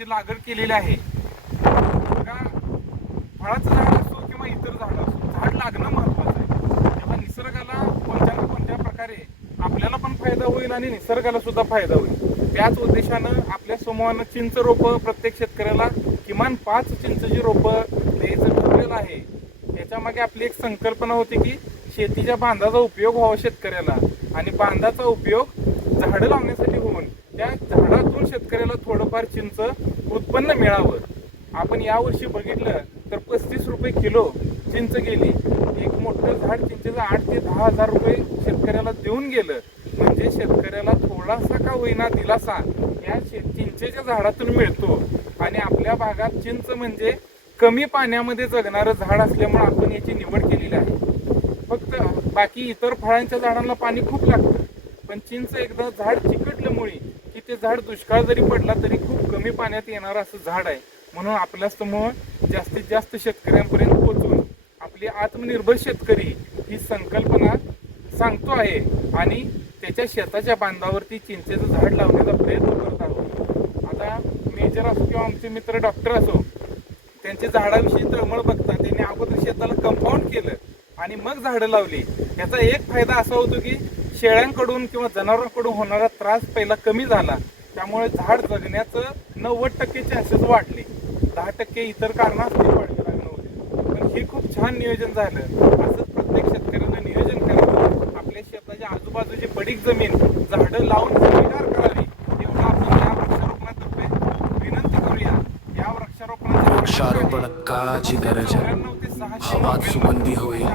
झाडांची लागवड केलेली आहे. का? फळाचं झाड असो किंवा इतर झाड असो झाड लागणं महत्वाचं आहे. तेव्हा निसर्गाला कोणत्या ना कोणत्या प्रकारे आपल्याला पण फायदा होईल आणि निसर्गाला सुद्धा फायदा होईल. त्याच उद्देशानं आपल्या समूहानं चिंच रोपं प्रत्येक शेतकऱ्याला किमान पाच चिंचची रोपं द्यायचं ठरलेलं आहे. त्याच्यामागे आपली एक संकल्पना होती की शेतीच्या बांधाचा उपयोग व्हावा शेतकऱ्याला आणि बांधाचा उपयोग झाडं लावण्यासाठी होऊन. थोडंफार चिंच उत्पन्न मिळावं. आपण यावर्षी बघितलं तर पस्तीस रुपये किलो चिंच गेली. एक मोठं झाड चिंचेचं आठ ते दहा हजार रुपये शेतकऱ्याला देऊन गेलं. म्हणजे शेतकऱ्याला थोडासा का होईना दिलासा या शे- चिंचेच्या झाडातून मिळतो. आणि आपल्या भागात चिंच म्हणजे कमी पाण्यामध्ये जगणारं झाड असल्यामुळे आपण याची निवड केलेली आहे. फक्त बाकी इतर फळांच्या झाडांना पाणी खूप लागतं. पण चिंच एकदा झाड चिकटल्यामुळे की ते झाड दुष्काळ जरी पडला तरी खूप कमी पाण्यात येणारं असं झाड आहे. म्हणून आपल्या समूह जास्तीत जास्त शेतकऱ्यांपर्यंत पोचून आपली आत्मनिर्भर शेतकरी ही संकल्पना सांगतो आहे आणि त्याच्या शेताच्या बांधावरती चिंचेचं झाड लावण्याचा प्रयत्न करत आहोत. आता मेजर असो किंवा आमचे मित्र डॉक्टर असो त्यांचे झाडाविषयी तळमळ बघता त्यांनी अगोदर शेताला कंपाऊंड केलं आणि मग झाडं लावली. याचा एक फायदा असा होतो की शेळ्यांकडून किंवा जनावरांकडून होणारा त्रास पहिला कमी झाला. त्यामुळे झाड जगण्याचं नव्वद टक्के चान्सेस वाढले. दहा टक्के इतर कारणां वाढले लागणं होते पण हे खूप छान नियोजन झालं. असंच प्रत्येक शेतकऱ्यानं नियोजन करावं आपल्या शेताच्या आजूबाजूची पडीक जमीन झाडं लावून हिरवीगार करावी एवढं आपण या वृक्षारोपणातर्फे विनंती करूया. या वृक्षारोपणाच्या वृक्षारोपण काळाची गरज आहे. त्र्याण्णव हवात सुगंधी होईल.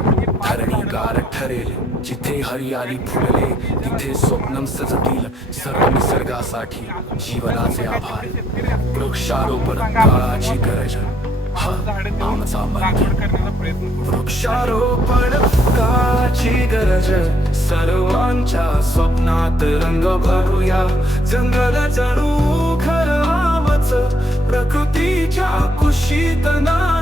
धरणी गार ठरेल. जिथे हरियाली फुलले तिथे स्वप्नम सजतील. सर्व निसर्गासाठी जीवनाचे आभार. वृक्षारोपण काळाची गरज. हा आमचा वृक्षारोपण काळाची गरज. सर्वांच्या स्वप्नात रंग भरूया. जंगल जणू खरावच प्रकृतीच्या कुशीत ना